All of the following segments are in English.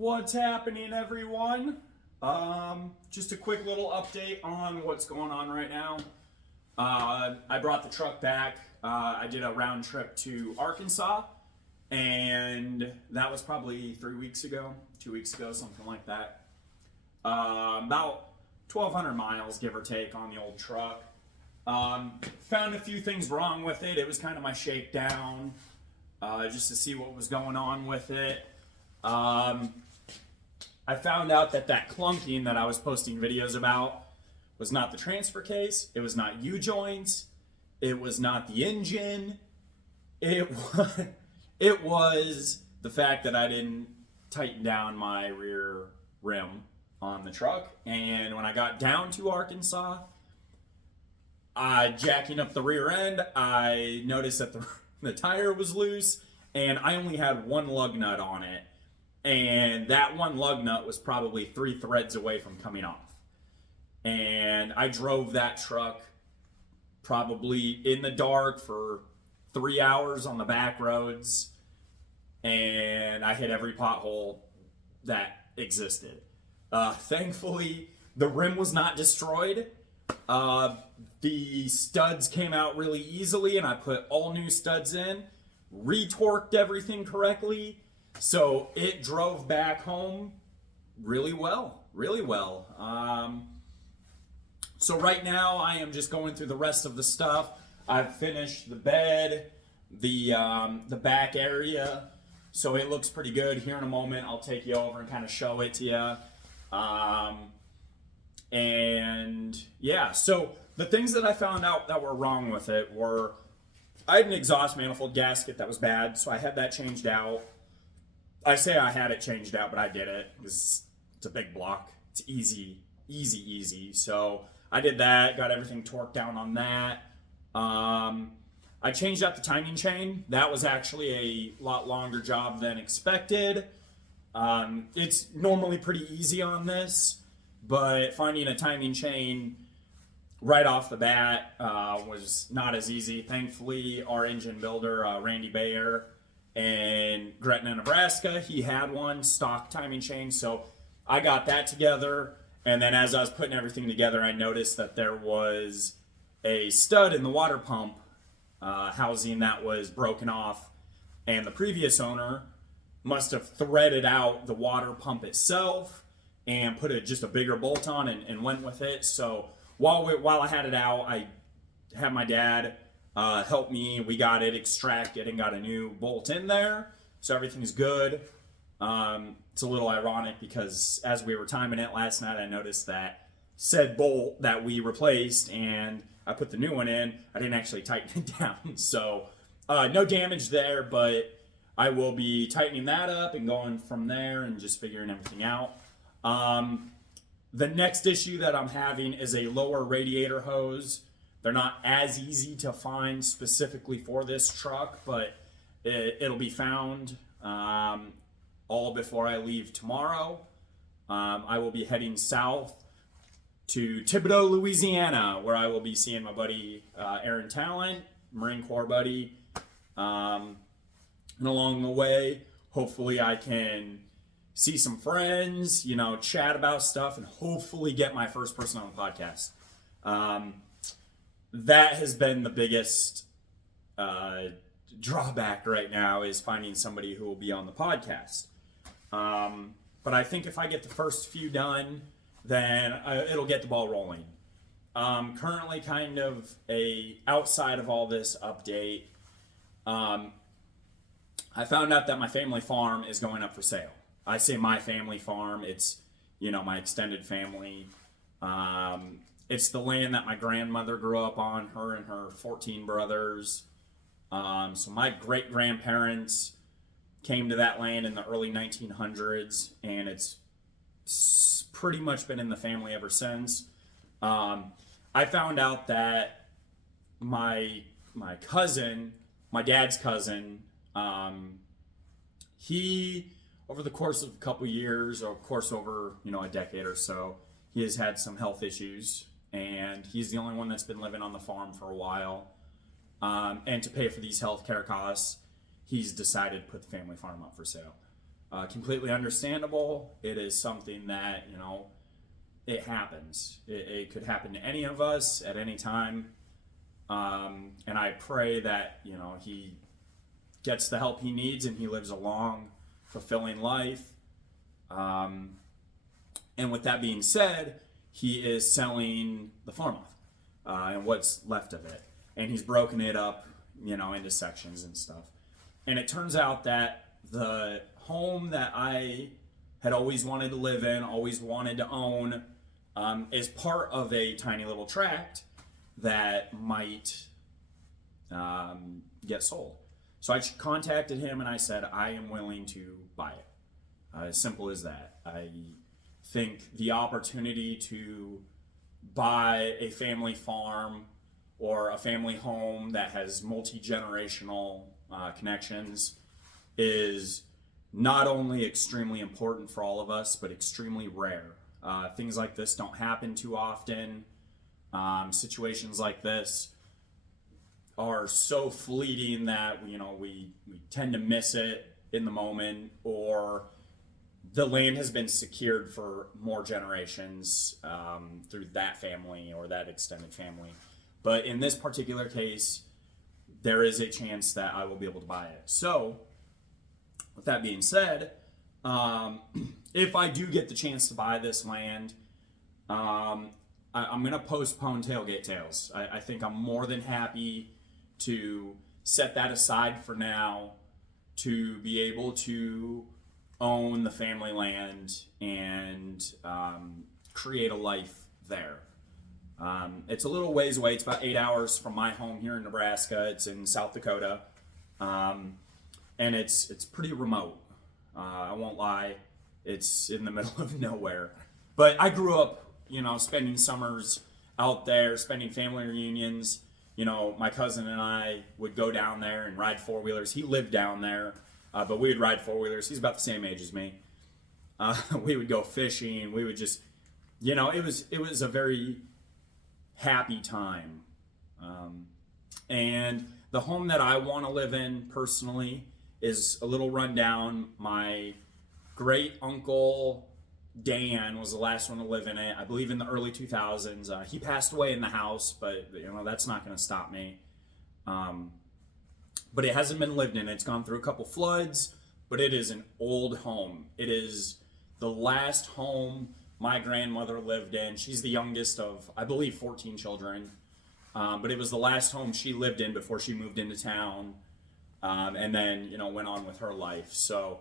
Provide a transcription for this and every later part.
What's happening, everyone? Just a quick little update on what's going on right now. I brought the truck back. I did a round trip to Arkansas, and that was probably 3 weeks ago, 2 weeks ago, something like that. About 1,200 miles, give or take, on the old truck. Found a few things wrong with it. It was kind of my shakedown, just to see what was going on with it. I found out that clunking that I was posting videos about was not the transfer case. It was not U-joints. It was not the engine. It was the fact that I didn't tighten down my rear rim on the truck. And when I got down to Arkansas, jacking up the rear end, I noticed that the tire was loose, and I only had one lug nut on it. And that one lug nut was probably 3 threads away from coming off. And I drove that truck probably in the dark for 3 hours on the back roads, and I hit every pothole that existed. Thankfully, the rim was not destroyed. The studs came out really easily, and I put all new studs in, retorqued everything correctly. So it drove back home really well, really well. So right now I am just going through the rest of the stuff. I've finished the bed, the back area, so it looks pretty good. Here in a moment I'll take you over and kind of show it to you. And yeah, so the things that I found out that were wrong with it were, I had an exhaust manifold gasket that was bad, so I had that changed out. I say I had it changed out, but I did it. It's a big block. It's easy. So I did that, got everything torqued down on that. I changed out the timing chain. That was actually a lot longer job than expected. It's normally pretty easy on this, but finding a timing chain right off the bat was not as easy. Thankfully, our engine builder, Randy Bayer, in Gretna, Nebraska, he had one stock timing chain, so I got that together. And then as I was putting everything together, I noticed that there was a stud in the water pump housing that was broken off, and the previous owner must have threaded out the water pump itself and put just a bigger bolt on and went with it. So while I had it out, I had my dad help me. We got it extracted and got a new bolt in there, so everything's good. It's a little ironic because as we were timing it last night, I noticed that said bolt that we replaced and I put the new one in, I didn't actually tighten it down. So no damage there, but I will be tightening that up and going from there and just figuring everything out. The next issue that I'm having is a lower radiator hose. They're not as easy to find specifically for this truck, but it'll be found all before I leave tomorrow. I will be heading south to Thibodaux, Louisiana, where I will be seeing my buddy Aaron Talent, Marine Corps buddy. And along the way, hopefully I can see some friends, chat about stuff, and hopefully get my first person on the podcast. That has been the biggest drawback right now, is finding somebody who will be on the podcast. But I think if I get the first few done, then it'll get the ball rolling. Currently kind of outside of all this update, I found out that my family farm is going up for sale. I say my family farm, it's, my extended family. It's the land that my grandmother grew up on, her and her 14 brothers. So my great-grandparents came to that land in the early 1900s, and it's pretty much been in the family ever since. I found out that my cousin, my dad's cousin, he, over the course of a couple years, or of course over a decade or so, he has had some health issues, and he's the only one that's been living on the farm for a while. And to pay for these health care costs, he's decided to put the family farm up for sale. Completely understandable. It is something that, it happens. It could happen to any of us at any time. And I pray that, he gets the help he needs and he lives a long, fulfilling life. And with that being said, he is selling the farm off and what's left of it. And he's broken it up, into sections and stuff. And it turns out that the home that I had always wanted to live in, always wanted to own, is part of a tiny little tract that might get sold. So I contacted him and I said, I am willing to buy it. As simple as that. I think the opportunity to buy a family farm or a family home that has multi-generational connections is not only extremely important for all of us, but extremely rare. Things like this don't happen too often. Situations like this are so fleeting that we tend to miss it in the moment, or the land has been secured for more generations through that family or that extended family. But in this particular case, there is a chance that I will be able to buy it. So, with that being said, if I do get the chance to buy this land, I'm going to postpone Tailgate Tales. I think I'm more than happy to set that aside for now to be able to own the family land and create a life there. It's a little ways away. It's about 8 hours from my home here in Nebraska. It's in South Dakota. And it's pretty remote. I won't lie. It's in the middle of nowhere. But I grew up, spending summers out there, spending family reunions. My cousin and I would go down there and ride four-wheelers. He lived down there, but we would ride four-wheelers. He's about the same age as me. We would go fishing. We would just, it was a very happy time. And the home that I want to live in personally is a little rundown. My great uncle Dan was the last one to live in it. I believe in the early 2000s. He passed away in the house, but that's not going to stop me. But it hasn't been lived in. It's gone through a couple floods, but it is an old home. It is the last home my grandmother lived in. She's the youngest of, I believe, 14 children. But it was the last home she lived in before she moved into town. And then, went on with her life. So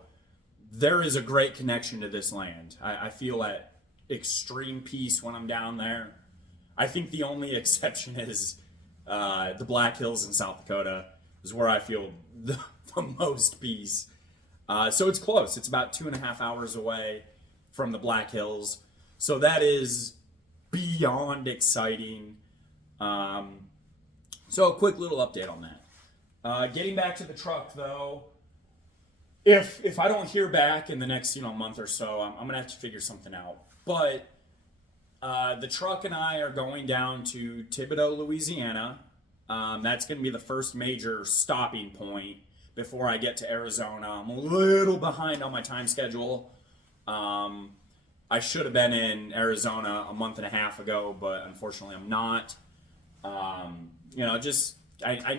there is a great connection to this land. I feel at extreme peace when I'm down there. I think the only exception is the Black Hills in South Dakota is where I feel the most peace. So it's close. It's about 2.5 hours away from the Black Hills. So that is beyond exciting. So a quick little update on that. Getting back to the truck, though, if I don't hear back in the next month or so, I'm gonna have to figure something out. But the truck and I are going down to Thibodaux, Louisiana. That's gonna be the first major stopping point before I get to Arizona. I'm a little behind on my time schedule. I should have been in Arizona a month and a half ago, but unfortunately I'm not. I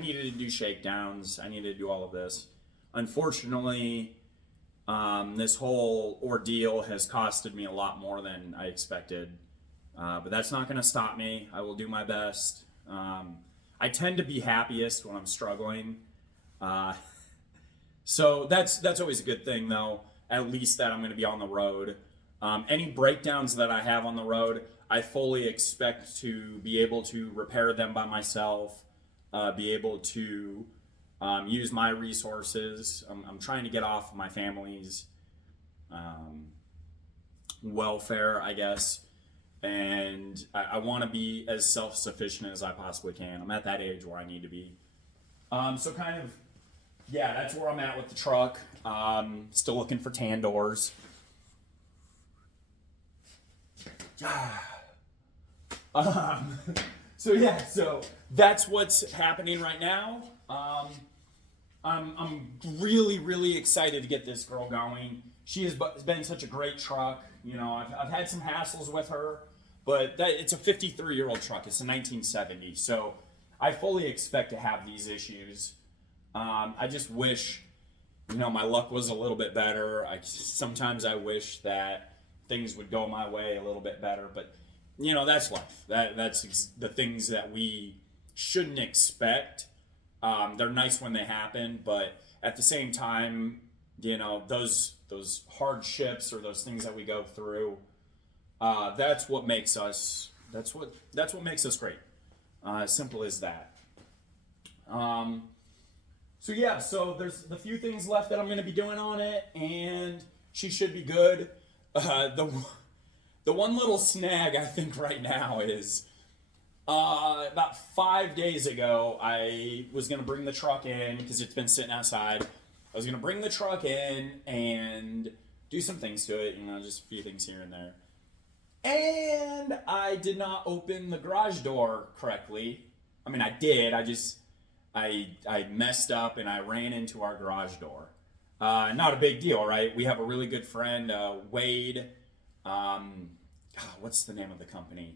needed to do shakedowns. I needed to do all of this. Unfortunately, this whole ordeal has costed me a lot more than I expected. But that's not going to stop me. I will do my best. I tend to be happiest when I'm struggling. So that's always a good thing, though. At least that I'm going to be on the road. Any breakdowns that I have on the road, I fully expect to be able to repair them by myself, be able to use my resources. I'm trying to get off my family's welfare, I guess, and I want to be as self-sufficient as I possibly can. I'm at that age where I need to be. So kind of, yeah, that's where I'm at with the truck. Still looking for tan doors. So that's what's happening right now. I'm really, really excited to get this girl going. She has been such a great truck. You know, I've had some hassles with her, but it's a 53-year-old truck. It's a 1970, so I fully expect to have these issues. I just wish, you know, my luck was a little bit better. Sometimes I wish that things would go my way a little bit better, but you know, that's life. That's the things that we shouldn't expect. They're nice when they happen, but at the same time, you know, those hardships or those things that we go through, that's what makes us. That's what makes us great. Simple as that. So yeah, so there's the few things left that I'm going to be doing on it, and she should be good. The one little snag I think right now is about 5 days ago I was going to bring the truck in because it's been sitting outside. I was going to bring the truck in and do some things to it, you know, just a few things here and there. And I did not open the garage door correctly. I mean, I did. I messed up and I ran into our garage door. Not a big deal, right? We have a really good friend, Wade. What's the name of the company?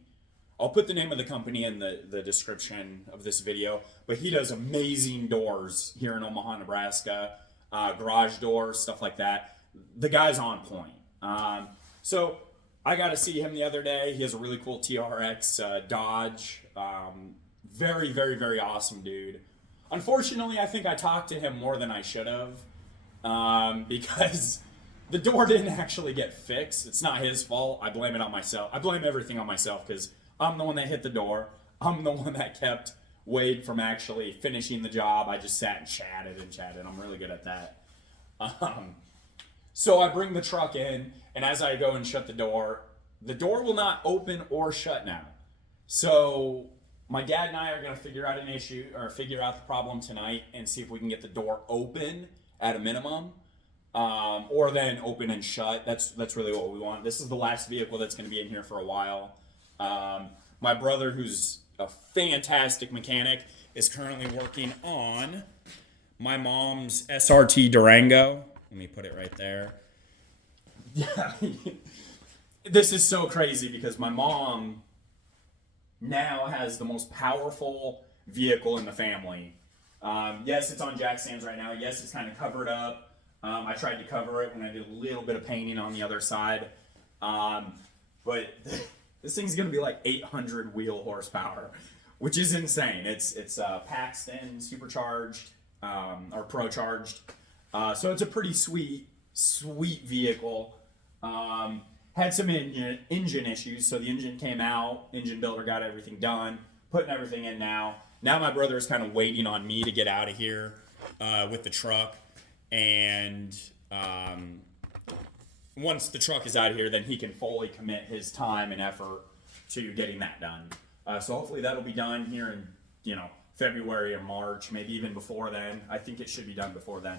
I'll put the name of the company in the description of this video. But he does amazing doors here in Omaha, Nebraska. Garage doors, stuff like that. The guy's on point. So I got to see him the other day. He has a really cool TRX Dodge. Very, very, very awesome dude. Unfortunately, I think I talked to him more than I should have because the door didn't actually get fixed. It's not his fault. I blame it on myself. I blame everything on myself because I'm the one that hit the door. I'm the one that kept Wade from actually finishing the job. I just sat and chatted. I'm really good at that. So I bring the truck in, and as I go and shut the door will not open or shut now. So my dad and I are going to figure out the problem tonight and see if we can get the door open at a minimum, or then open and shut. That's really what we want. This is the last vehicle that's going to be in here for a while. My brother, who's a fantastic mechanic, is currently working on my mom's SRT Durango. Let me put it right there. Yeah. This is so crazy because my mom now has the most powerful vehicle in the family. Yes, it's on jack stands right now. Yes, it's kind of covered up. I tried to cover it when I did a little bit of painting on the other side. But this thing's going to be like 800 wheel horsepower, which is insane. It's Paxton supercharged or pro-charged. So it's a pretty sweet vehicle. Had some engine issues, so the engine came out. Engine builder got everything done, putting everything in now. Now my brother is kind of waiting on me to get out of here with the truck. And once the truck is out of here, then he can fully commit his time and effort to getting that done. So hopefully that'll be done here in, you know, February or March, maybe even before then. I think it should be done before then.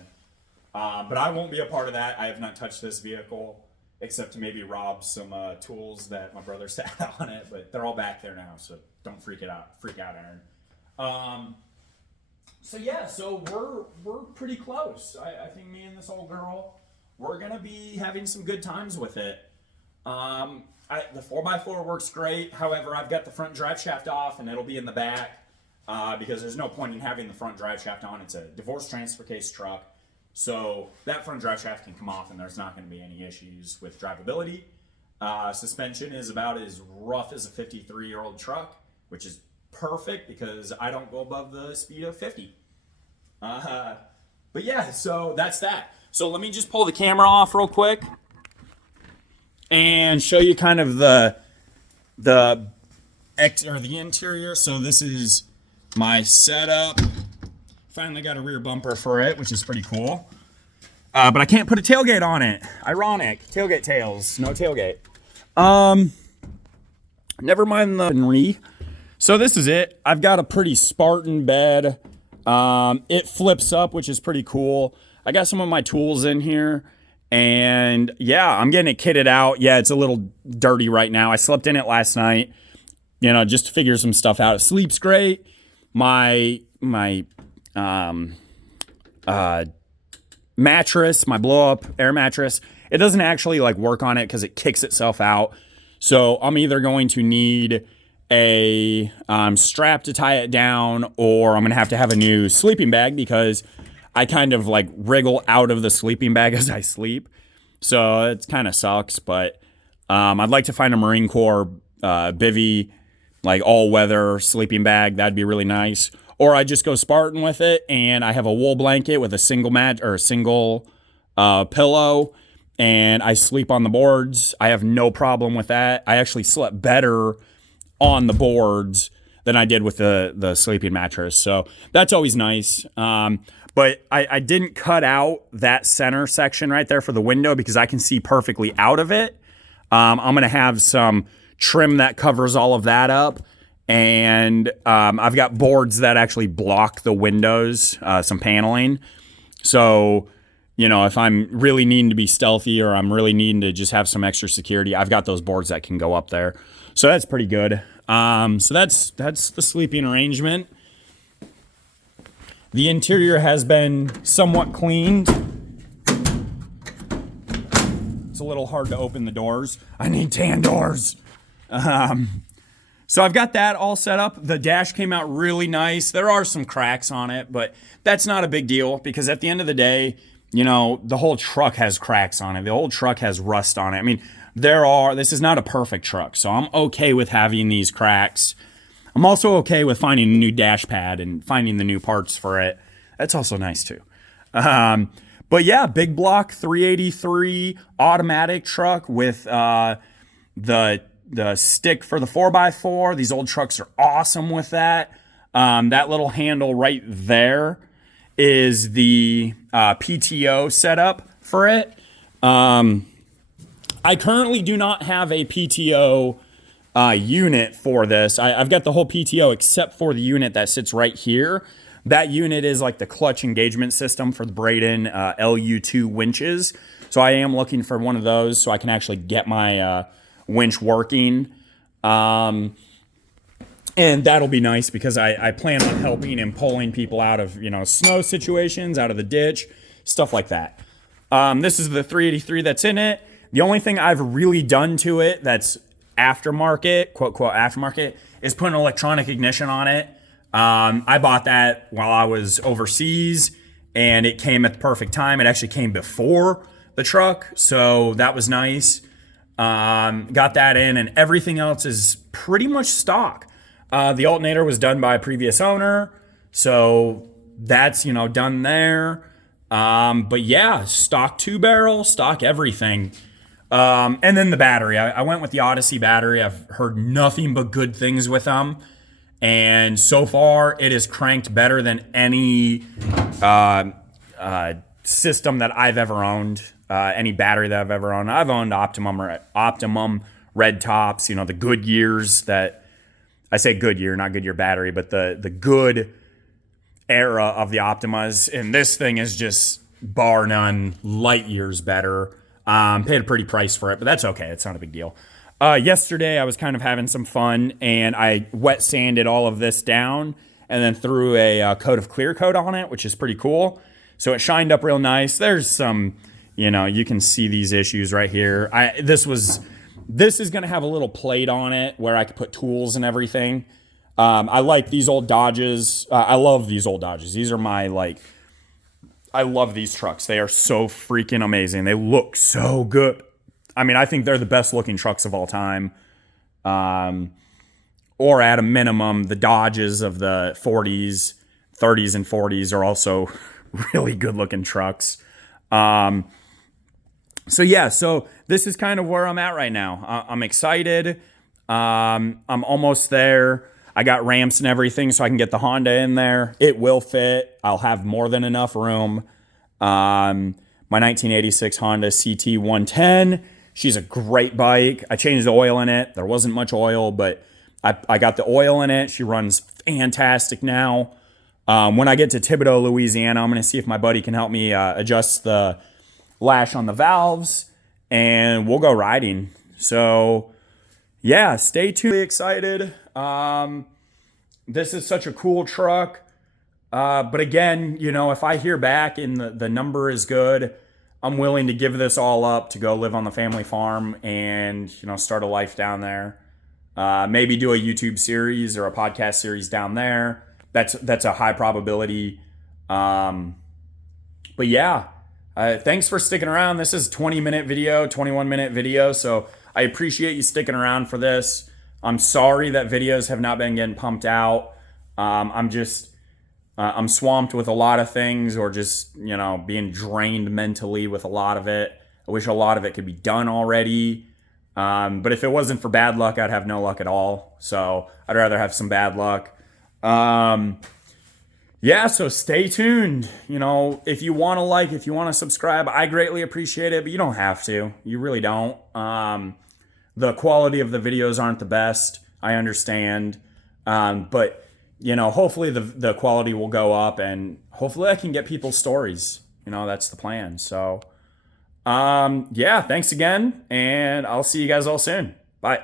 But I won't be a part of that. I have not touched this vehicle except to maybe rob some tools that my brother sat on it. But they're all back there now, so don't freak out, Aaron. So yeah, so we're pretty close. I think me and this old girl, we're gonna be having some good times with it. The 4x4 works great. However, I've got the front drive shaft off, and it'll be in the back because there's no point in having the front drive shaft on. It's a divorce transfer case truck, so that front drive shaft can come off, and there's not going to be any issues with drivability. Suspension is about as rough as a 53-year-old truck, which is perfect because I don't go above the speed of 50. But yeah, so that's that. So let me just pull the camera off real quick and show you kind of the interior. So this is my setup. Finally got a rear bumper for it, which is pretty cool. But I can't put a tailgate on it. Ironic. Tailgate tails. No tailgate. Never mind the So this is it. I've got a pretty Spartan bed. It flips up, which is pretty cool. I got some of my tools in here. And yeah, I'm getting it kitted out. Yeah, it's a little dirty right now. I slept in it last night, you know, just to figure some stuff out. It sleeps great. My mattress, my blow up air mattress, it doesn't actually like work on it because it kicks itself out. So I'm either going to need a strap to tie it down, or I'm going to have a new sleeping bag because I kind of like wriggle out of the sleeping bag as I sleep. So it kind of sucks, but I'd like to find a Marine Corps bivy, like all weather sleeping bag. That'd be really nice. Or I just go Spartan with it, and I have a wool blanket with a single mat or a single pillow, and I sleep on the boards. I have no problem with that. I actually slept better on the boards than I did with the sleeping mattress. So that's always nice. But I didn't cut out that center section right there for the window because I can see perfectly out of it. I'm going to have some trim that covers all of that up. And I've got boards that actually block the windows, some paneling. So, you know, if I'm really needing to be stealthy or I'm really needing to just have some extra security, I've got those boards that can go up there. So that's pretty good. So that's the sleeping arrangement. The interior has been somewhat cleaned. It's a little hard to open the doors. I need tan doors. So I've got that all set up. The dash came out really nice. There are some cracks on it, but that's not a big deal because at the end of the day, you know, the whole truck has cracks on it. The whole truck has rust on it. I mean, this is not a perfect truck, so I'm okay with having these cracks. I'm also okay with finding a new dash pad and finding the new parts for it. That's also nice too. But yeah, big block 383 automatic truck with the stick for the 4x4. These old trucks are awesome with that. That little handle right there is the PTO setup for it. I currently do not have a PTO unit for this. I've got the whole PTO except for the unit that sits right here. That unit is like the clutch engagement system for the Braden LU2 winches. So I am looking for one of those so I can actually get my winch working. And that'll be nice because I plan on helping and pulling people out of, you know, snow situations, out of the ditch, stuff like that. This is the 383 that's in it. The only thing I've really done to it that's aftermarket, quote, quote, aftermarket, is put an electronic ignition on it. I bought that while I was overseas, and it came at the perfect time. It actually came before the truck, so that was nice. Got that in, and everything else is pretty much stock. The alternator was done by a previous owner, so that's, you know, done there. But yeah, stock 2-barrel, stock everything. And then the battery. I went with the Odyssey battery. I've heard nothing but good things with them. And so far, it is cranked better than any system that I've ever owned, any battery that I've ever owned. I've owned Optimum red tops, you know, the Goodyears that, I say Goodyear, not Goodyear battery, but the good era of the Optimas. And this thing is just bar none, light years better. Paid a pretty price for it, but that's okay. It's not a big deal. Yesterday, I was kind of having some fun, and I wet sanded all of this down and then threw a coat of clear coat on it, which is pretty cool. So it shined up real nice. There's some, you know, you can see these issues right here. This is going to have a little plate on it where I could put tools and everything. I like these old Dodges. I love these old Dodges. These are I love these trucks. They are so freaking amazing. They look so good. I mean, I think they're the best looking trucks of all time. Or at a minimum, the Dodges of the 40s, 30s, and 40s are also really good looking trucks. So this is kind of where I'm at right now. I'm excited. I'm almost there. I got ramps and everything so I can get the Honda in there. It will fit. I'll have more than enough room. My 1986 Honda CT 110. She's a great bike. I changed the oil in it. There wasn't much oil, but I got the oil in it. She runs fantastic now. When I get to Thibodaux, Louisiana, I'm going to see if my buddy can help me adjust the lash on the valves, and we'll go riding. So, yeah, stay tuned. Really excited. This is such a cool truck. But again, you know, if I hear back and the number is good, I'm willing to give this all up to go live on the family farm and, you know, start a life down there. Maybe do a YouTube series or a podcast series down there. That's a high probability. But yeah, thanks for sticking around. This is 20-minute video, 21-minute video. So I appreciate you sticking around for this. I'm sorry that videos have not been getting pumped out. I'm swamped with a lot of things, or just, you know, being drained mentally with a lot of it. I wish a lot of it could be done already. But if it wasn't for bad luck, I'd have no luck at all. So I'd rather have some bad luck. Yeah, so stay tuned. You know, if you want to like, if you want to subscribe, I greatly appreciate it, but you don't have to. You really don't. The quality of the videos aren't the best. I understand. But you know, hopefully the quality will go up, and hopefully I can get people's stories. You know, that's the plan. So, yeah, thanks again, and I'll see you guys all soon. Bye.